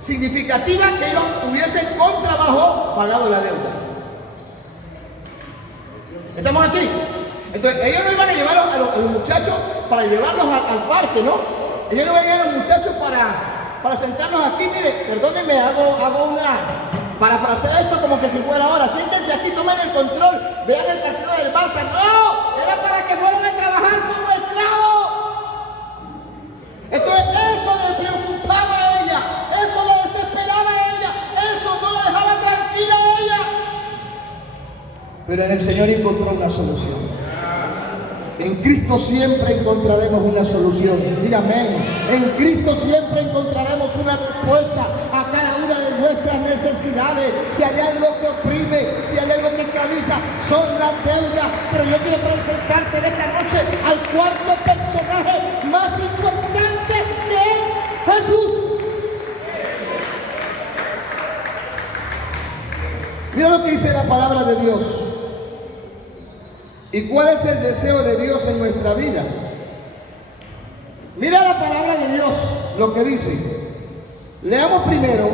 significativa, que ellos hubiesen con trabajo pagado la deuda. ¿Estamos aquí? Entonces, ellos no iban a llevar a los muchachos para llevarlos al parque, ¿no? Ellos no iban a llevar a los muchachos para sentarnos aquí. Mire, perdónenme, hago Parafrasea esto como que si fuera ahora. Siéntense aquí, tomen el control, vean el partido del Barça. No, era para que fueran a trabajar como esclavos. Entonces eso le preocupaba a ella, eso le desesperaba a ella, eso no la dejaba tranquila a ella. Pero en el Señor encontró una solución. En Cristo siempre encontraremos una solución. Dígame, en Cristo siempre encontraremos una respuesta a cada una de nuestras necesidades. Si hay algo que oprime, si hay algo que esclaviza, son las deudas. Pero yo quiero presentarte en esta noche al cuarto personaje más importante, que es Jesús. Mira lo que dice la palabra de Dios. ¿Y cuál es el deseo de Dios en nuestra vida? Mira la palabra de Dios, lo que dice. Leamos primero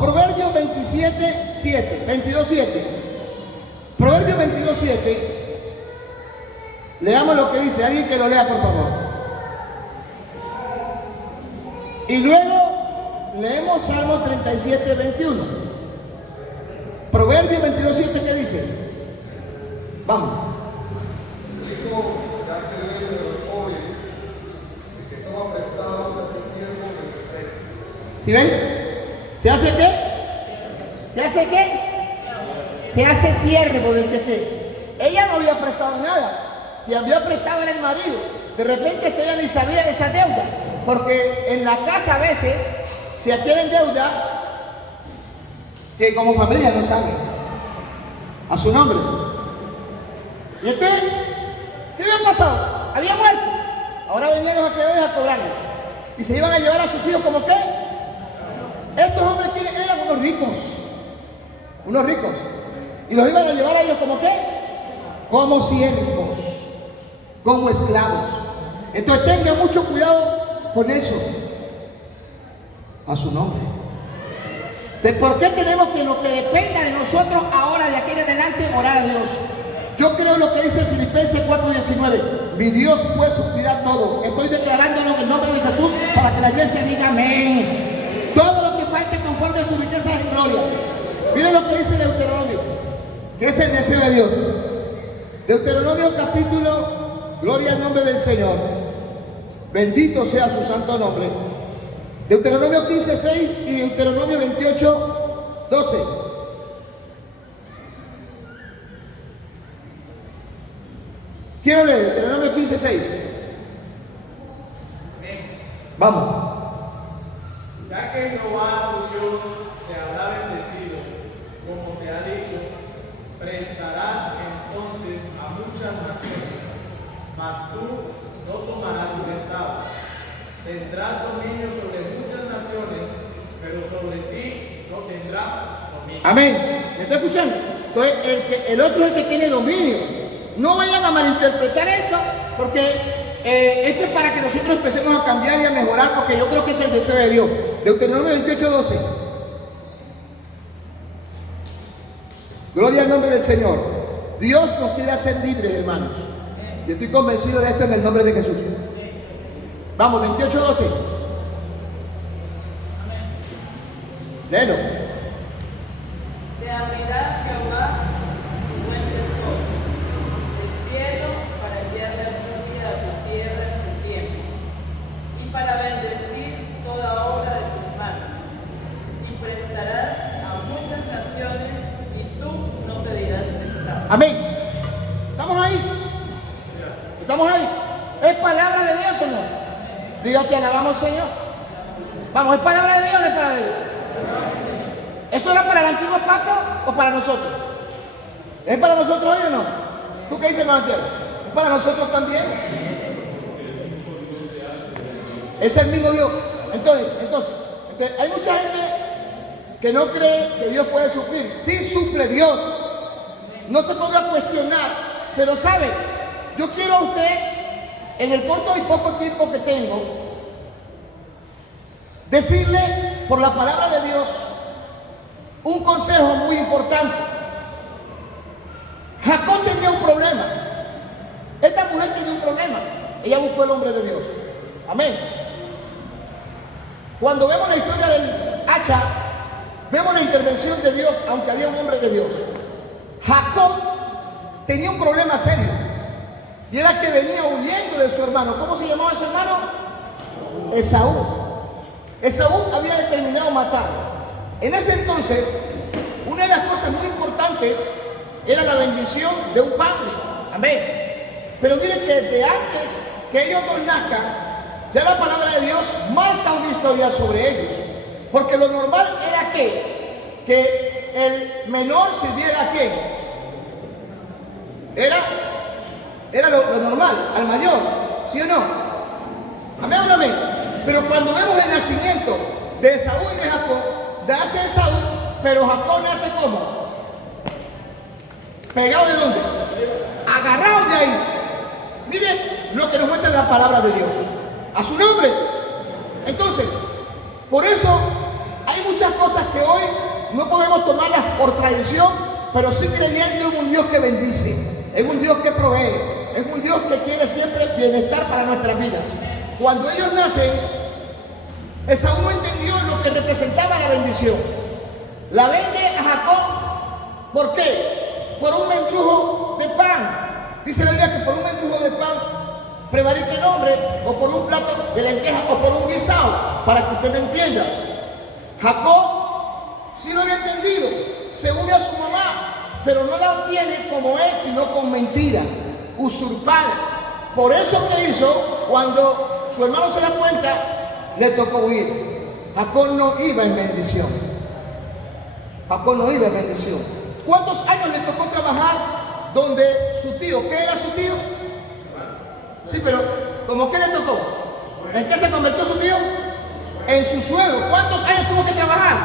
Proverbios 22:7. Proverbios 22:7. Leamos lo que dice. Alguien que lo lea, por favor. Y luego leemos Salmo 37:21. Proverbios 22:7, ¿qué dice? Vamos. Rico se hace dueño de los pobres, el que toma prestado se hace siervo del que presta. ¿Sí ven? ¿Se hace qué? ¿Se hace qué? Se hace siervo del que qué. Ella no había prestado nada, y había prestado era el marido. De repente ella ni sabía de esa deuda, porque en la casa a veces se adquieren deuda que como familia no saben a su nombre. Y entonces, ¿qué había pasado? Había muerto. Ahora venían los acreedores a cobrarle. Y se iban a llevar a sus hijos como qué. Estos hombres eran unos ricos. Y los iban a llevar a ellos como qué. Como siervos, como esclavos. Entonces tengan mucho cuidado con eso. A su nombre. ¿Por qué tenemos que lo que dependa de nosotros ahora, de aquí en adelante, orar a Dios? Yo creo lo que dice Filipenses 4:19. Mi Dios puede suplirá todo. Estoy declarándolo en el nombre de Jesús para que la iglesia diga amén. Todo lo que falte conforme a su riqueza en gloria. Miren lo que dice Deuteronomio, que es el deseo de Dios. Deuteronomio capítulo, gloria al nombre del Señor. Bendito sea su santo nombre. Deuteronomio 15:6 y Deuteronomio 28:12. Quiero leer Deuteronomio 15:6. Vamos. Ya que Jehová tu Dios te habrá bendecido, como te ha dicho, prestarás entonces a muchas naciones, mas tú no tomarás prestado. Tendrás dominio sobre muchas naciones, pero sobre ti no tendrá dominio. Amén. ¿Me está escuchando? Entonces, el otro es el que tiene dominio. No vayan a malinterpretar esto, porque esto es para que nosotros empecemos a cambiar y a mejorar, porque yo creo que es el deseo de Dios. Deuteronomio 28:12. Gloria al nombre del Señor. Dios nos quiere hacer libres, hermanos. Yo estoy convencido de esto en el nombre de Jesús. Vamos, 28:12. Léelo. Te abrirá Jehová su buen tesoro, el cielo, para enviar la lluvia a tu tierra en su tiempo, y para bendecir toda obra de tus manos. Y prestarás a muchas naciones, y tú no pedirás prestado. Amén. ¿Estamos ahí? ¿Estamos ahí? ¿Es palabra de Dios o no? Dígate, alabamos, Señor. Vamos, ¿es palabra de Dios o no es palabra de Dios? ¿Eso era para el antiguo pacto o para nosotros? ¿Es para nosotros hoy o no? ¿Tú qué dices, hermano? ¿Es para nosotros también? Es el mismo Dios. Entonces, hay mucha gente que no cree que Dios puede suplir. Sí suple Dios. No se ponga a cuestionar. Pero sabe, yo quiero a usted, en el corto y poco tiempo que tengo, decirle por la palabra de Dios un consejo muy importante. Jacob tenía un problema. Esta mujer tenía un problema. Ella buscó el hombre de Dios. Amén. Cuando vemos la historia del tacha, vemos la intervención de Dios, aunque había un hombre de Dios. Jacob tenía un problema serio, y era que venía huyendo de su hermano. ¿Cómo se llamaba su hermano? Esaú. Esaú había determinado matarlo. En ese entonces, una de las cosas muy importantes era la bendición de un padre. Amén. Pero miren que desde antes que ellos dos nazcan, ya la palabra de Dios marca una historia sobre ellos. Porque lo normal era que el menor sirviera a quién. Era lo normal, al mayor, ¿sí o no? Amén o no amén. Pero cuando vemos el nacimiento de Esaú y de Jacob, nace Esaú, pero Jacob nace ¿cómo? ¿Pegado de dónde? Agarrado de ahí. Miren lo que nos muestra la palabra de Dios. A su nombre. Entonces, por eso hay muchas cosas que hoy no podemos tomarlas por tradición, pero sí creyendo en un Dios que bendice, en un Dios que provee, en un Dios que quiere siempre bienestar para nuestras vidas. Cuando ellos nacen, Esaú no entendió lo que representaba la bendición. La vende a Jacob. ¿Por qué? Por un mendrujo de pan. Dice la Biblia que por un mendrujo de pan prevarica el hombre, o por un plato de lentejas, o por un guisado, para que usted me entienda. Jacob sí lo había entendido, se une a su mamá, pero no la obtiene como es, sino con mentira, usurpada. Por eso que hizo, cuando su hermano se da cuenta, le tocó huir. Jacob no iba en bendición. Jacob no iba en bendición. ¿Cuántos años le tocó trabajar donde su tío? ¿Qué era su tío? Sí, pero ¿cómo qué le tocó? ¿En qué se convirtió su tío? En su suegro. ¿Cuántos años tuvo que trabajar?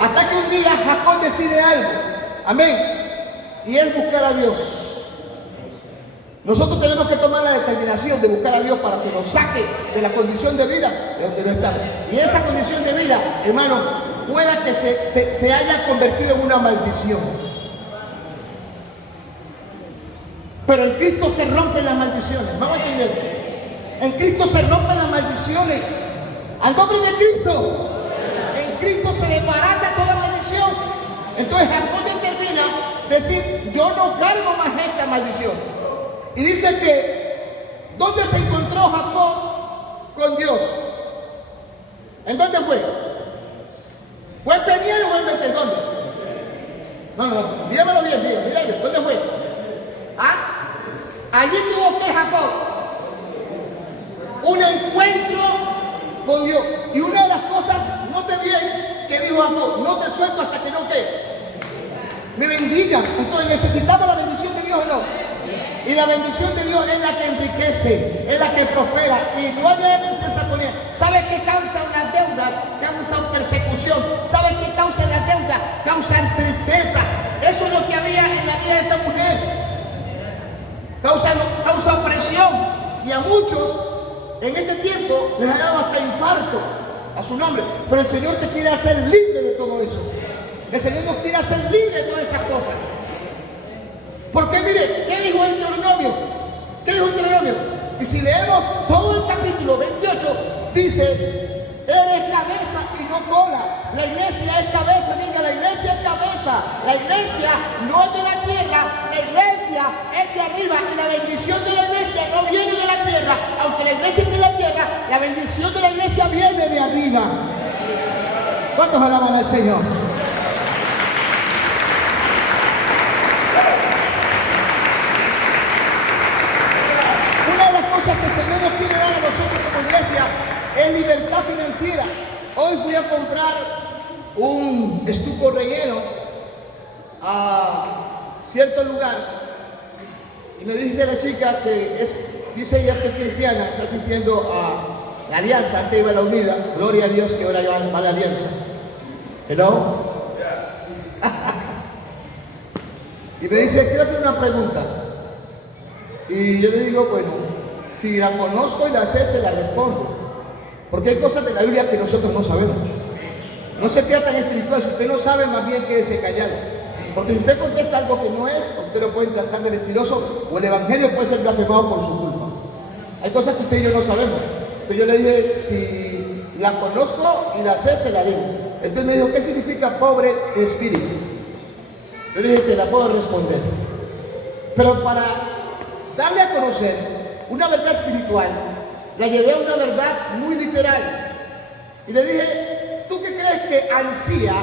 Hasta que un día Jacob decide algo. Amén. Y es buscar a Dios. Nosotros tenemos que tomar la determinación de buscar a Dios para que nos saque de la condición de vida de donde no estamos. Y esa condición de vida, hermano, pueda que se haya convertido en una maldición. Pero en Cristo se rompen las maldiciones. ¿Vamos a entender? En Cristo se rompen las maldiciones. Al nombre de Cristo. En Cristo se desbarata toda maldición. Entonces Jacob determina decir, yo no cargo más esta maldición. Y dice que, ¿dónde se encontró Jacob con Dios? ¿En dónde fue? ¿Fue en Peniel o en Betel? ¿Dónde? No, dígamelo bien, dígame, ¿dónde fue? ¿Ah? Allí tuvo que Jacob un encuentro con Dios. Y una de las cosas, note bien, que dijo Jacob, no te suelto hasta que no me bendiga. Entonces necesitamos la bendición de Dios o no. Y la bendición de Dios es la que enriquece, es la que prospera. Y no hay de esa manera. ¿Sabe qué causan las deudas? Causan persecución. ¿Sabe qué causan las deudas? Causan tristeza. Eso es lo que había en la vida de esta mujer. Causa opresión. Y a muchos en este tiempo les ha dado hasta infarto a su nombre. Pero el Señor te quiere hacer libre de todo eso. El Señor nos quiere hacer libre de todas esas cosas. Porque mire, ¿qué dijo el Deuteronomio? ¿Qué dijo el Deuteronomio? Y si leemos todo el capítulo 28, dice, eres cabeza y no cola. La iglesia es cabeza, diga, la iglesia es cabeza. La iglesia no es de la tierra, la iglesia es de arriba. Y la bendición de la iglesia no viene de la tierra. Aunque la iglesia es de la tierra, la bendición de la iglesia viene de arriba. ¿Cuántos alaban al Señor? Que el Señor nos quiere dar a nosotros como iglesia es libertad financiera. Hoy fui a comprar un estuco relleno a cierto lugar y me dice la chica que dice ella que es cristiana, está asistiendo a la Alianza, antes iba a la Unida, gloria a Dios que ahora va a la Alianza. Hello. Y me dice, quiero hacer una pregunta. Y yo le digo, bueno, si la conozco y la sé, se la respondo. Porque hay cosas de la Biblia que nosotros no sabemos. No se crea tan espiritual. Si usted no sabe, más bien quédese callado. Porque si usted contesta algo que no es, usted lo puede tratar de mentiroso, o el evangelio puede ser blasfemado por su culpa. Hay cosas que usted y yo no sabemos. Pero yo le dije, si la conozco y la sé, se la digo. Entonces me dijo, ¿qué significa pobre de espíritu? Yo le dije, te la puedo responder. Pero para darle a conocer una verdad espiritual, la llevé a una verdad muy literal. Y le dije, ¿tú qué crees que ansía?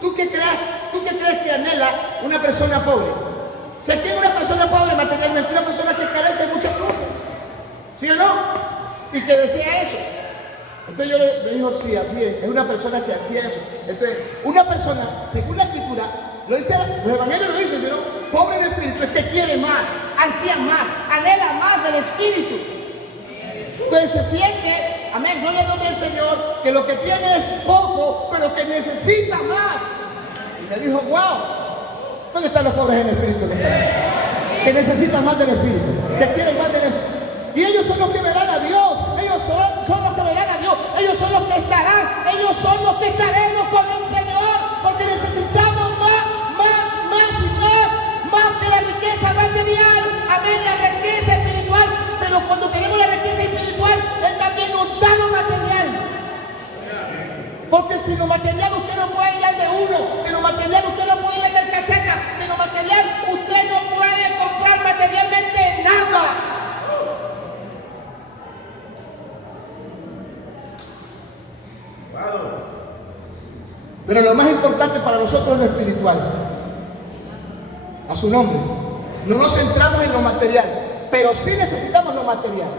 ¿Tú qué crees que anhela una persona pobre? O sea, ¿quién es una persona pobre materialmente? Una persona que carece de muchas cosas. ¿Sí o no? Y que desea eso. Entonces yo le digo, sí, así es una persona que hacía eso. Entonces, una persona, según la escritura, lo dice, los evangelios lo dicen, ¿no? Pobre de espíritu es que quiere más, ansía más, anhela más del espíritu. Entonces se siente, amén, gloria al nombre del Señor, que lo que tiene es poco, pero que necesita más. Y me dijo, wow, ¿dónde están los pobres en espíritu que están aquí? Que necesitan más del espíritu, que quieren más del espíritu. Y ellos son los que verán a Dios, ellos son los que verán a Dios, ellos son los que estarán, ellos son los que estaremos con el Señor, porque necesitamos más que la riqueza material, amén, la riqueza espiritual. Pero cuando tenemos la riqueza espiritual, Él también nos da lo material. Porque si lo material usted no puede ir al de uno, si lo material usted no puede ir al del caseta, si lo material usted no puede comprar materialmente nada. Pero lo más importante para nosotros es lo espiritual. A su nombre. No nos centramos en lo material, pero sí necesitamos lo material.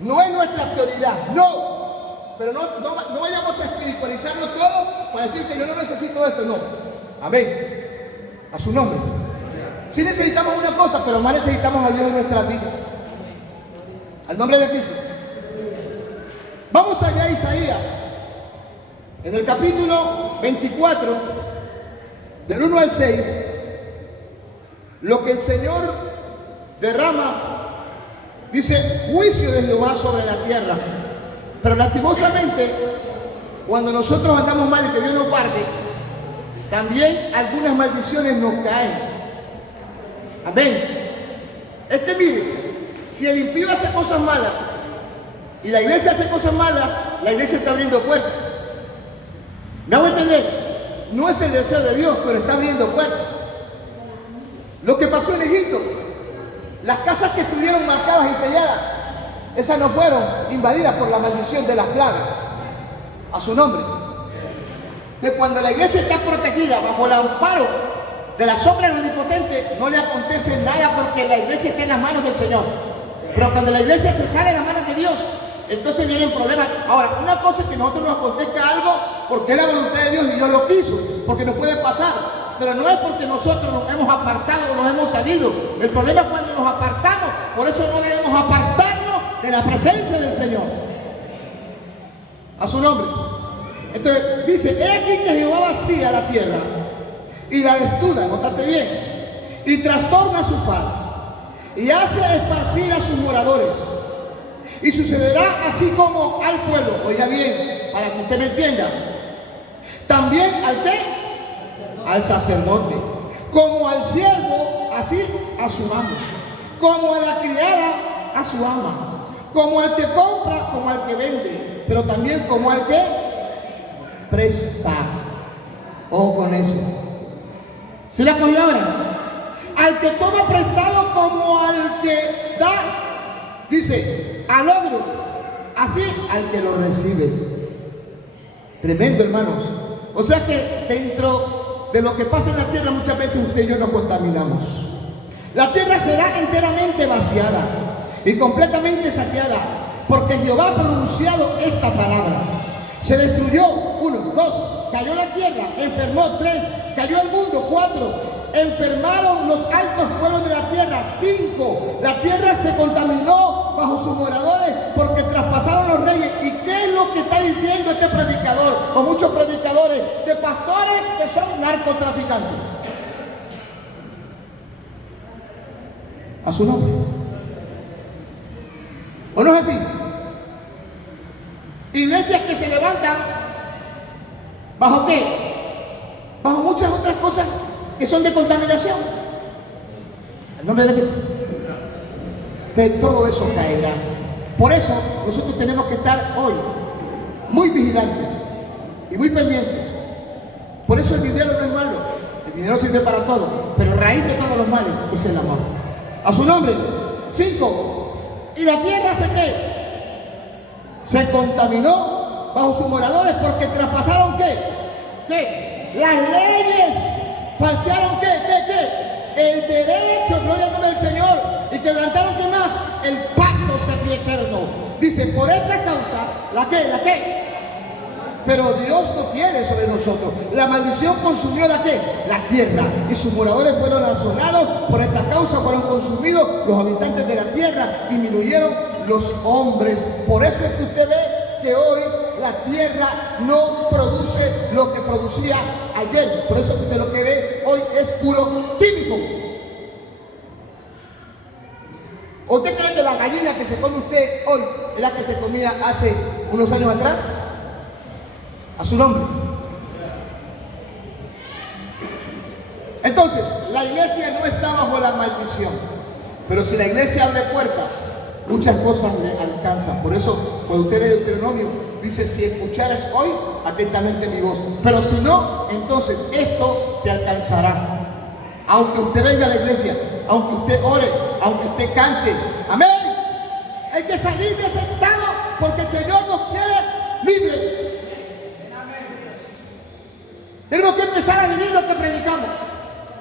No es nuestra prioridad, no. Pero no vayamos a espiritualizarlo todo para decir que yo no necesito esto, no. Amén. A su nombre. Sí necesitamos una cosa, pero más necesitamos a Dios en nuestra vida. Al nombre de Cristo. Vamos allá a Isaías. En el capítulo 24, del 1 al 6, lo que el Señor derrama, dice, juicio de Jehová sobre la tierra. Pero lastimosamente, cuando nosotros andamos mal y que Dios nos guarde, también algunas maldiciones nos caen. Amén. Mire, si el impío hace cosas malas y la iglesia hace cosas malas, la iglesia está abriendo puertas. ¿Me hago entender? No es el deseo de Dios, pero está abriendo puertas. Lo que pasó en Egipto, las casas que estuvieron marcadas y selladas, esas no fueron invadidas por la maldición de las plagas. A su nombre. Que cuando la iglesia está protegida bajo el amparo de la sombra del Omnipotente, no le acontece nada porque la iglesia está en las manos del Señor. Pero cuando la iglesia se sale de las manos de Dios, entonces vienen problemas. Ahora, una cosa es que nosotros nos acontezca algo porque es la voluntad de Dios y Dios lo quiso, porque nos puede pasar. Pero no es porque nosotros nos hemos apartado o nos hemos salido. El problema es cuando nos apartamos. Por eso no debemos apartarnos de la presencia del Señor. A su nombre. Entonces dice, he aquí que Jehová vacía la tierra y la desnuda, notate bien, y trastorna su paz y hace esparcir a sus moradores. Y sucederá así como al pueblo, oiga bien, para que usted me entienda, también al que, al sacerdote, como al siervo, así a su amo, como a la criada, a su ama, como al que compra, como al que vende, pero también como al que presta. Ojo con eso. ¿Sí la cogió ahora? Al que toma prestado como al que da, dice, al ogro, así al que lo recibe. Tremendo, hermanos. O sea que dentro de lo que pasa en la tierra, muchas veces usted y yo nos contaminamos. La tierra será enteramente vaciada y completamente saqueada, porque Jehová ha pronunciado esta palabra. Se destruyó, 1, 2, cayó la tierra, enfermó, 3, cayó el mundo, 4, enfermaron los altos pueblos de la tierra, 5, la tierra se contaminó bajo sus moradores porque traspasaron los reyes. ¿Y qué es lo que está diciendo este predicador? O muchos predicadores de pastores que son narcotraficantes. A su nombre. ¿O no es así? Iglesias que se levantan ¿bajo qué? Bajo muchas otras cosas que son de contaminación. En nombre de Jesús. De todo eso caerá. Por eso nosotros tenemos que estar hoy muy vigilantes. y muy pendientes. Por eso el dinero no es malo, el dinero sirve para todo, pero raíz de todos los males es el amor. A su nombre. 5. Y la tierra se contaminó bajo sus moradores porque traspasaron ¿qué? Las leyes, falsearon el derecho, gloria al nombre del Señor, y quebrantaron ¿qué más? El pacto sempiterno. Dice, por esta causa, ¿la qué? Pero Dios no quiere sobre nosotros. La maldición consumió la tierra, y sus moradores fueron asolados. Por esta causa fueron consumidos los habitantes de la tierra, disminuyeron los hombres. Por eso es que usted ve que hoy la tierra no produce lo que producía ayer. Por eso es que usted lo que ve hoy es puro químico. ¿Usted cree que la gallina que se come usted hoy es la que se comía hace unos años atrás? A su nombre. Entonces, la iglesia no está bajo la maldición, pero si la iglesia abre puertas, muchas cosas le alcanzan. Por eso, cuando usted lee Deuteronomio, dice, si escucharas hoy atentamente mi voz, pero si no, entonces esto te alcanzará. Aunque usted venga a la iglesia, aunque usted ore, aunque usted cante, amén, hay que salir de ese estado, porque el Señor nos quiere libres. Tenemos que empezar a vivir lo que predicamos.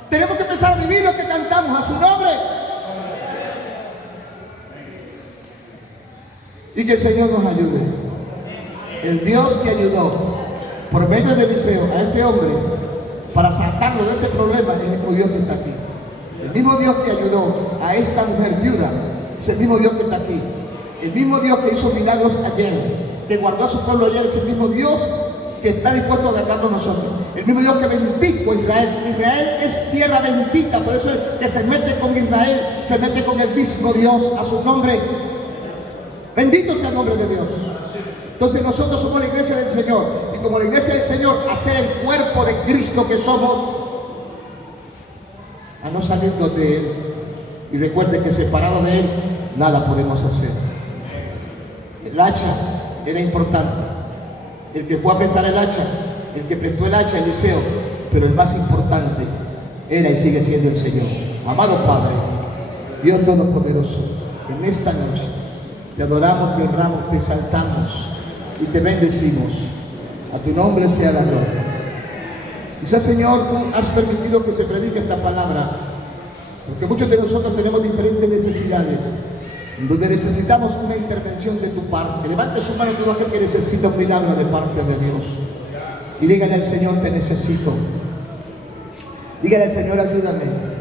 Tenemos que empezar a vivir lo que cantamos. A su nombre. Y que el Señor nos ayude. El Dios que ayudó por medio de Eliseo a este hombre para sacarlo de ese problema es el mismo Dios que está aquí. El mismo Dios que ayudó a esta mujer viuda es el mismo Dios que está aquí. El mismo Dios que hizo milagros ayer, que guardó a su pueblo ayer, es el mismo Dios que está dispuesto a guardarnos nosotros. El mismo Dios que bendijo a Israel. Israel es tierra bendita, por eso es que se mete con Israel, se mete con el mismo Dios. A su nombre. Bendito sea el nombre de Dios. Entonces nosotros somos la iglesia del Señor, y como la iglesia del Señor, hacer el cuerpo de Cristo que somos, a no salirnos de Él. Y recuerde que separado de Él, nada podemos hacer. El hacha era importante. El que fue a prestar el hacha, el que prestó el hacha, Eliseo, pero el más importante era y sigue siendo el Señor. Amado Padre, Dios Todopoderoso, en esta noche te adoramos, te honramos, te exaltamos y te bendecimos. A tu nombre sea la gloria. Quizás, Señor, tú has permitido que se predique esta palabra, porque muchos de nosotros tenemos diferentes necesidades, donde necesitamos una intervención de tu parte. Levante su mano todo aquel que necesita un milagro de parte de Dios. Y dígale al Señor, te necesito. Dígale al Señor, ayúdame.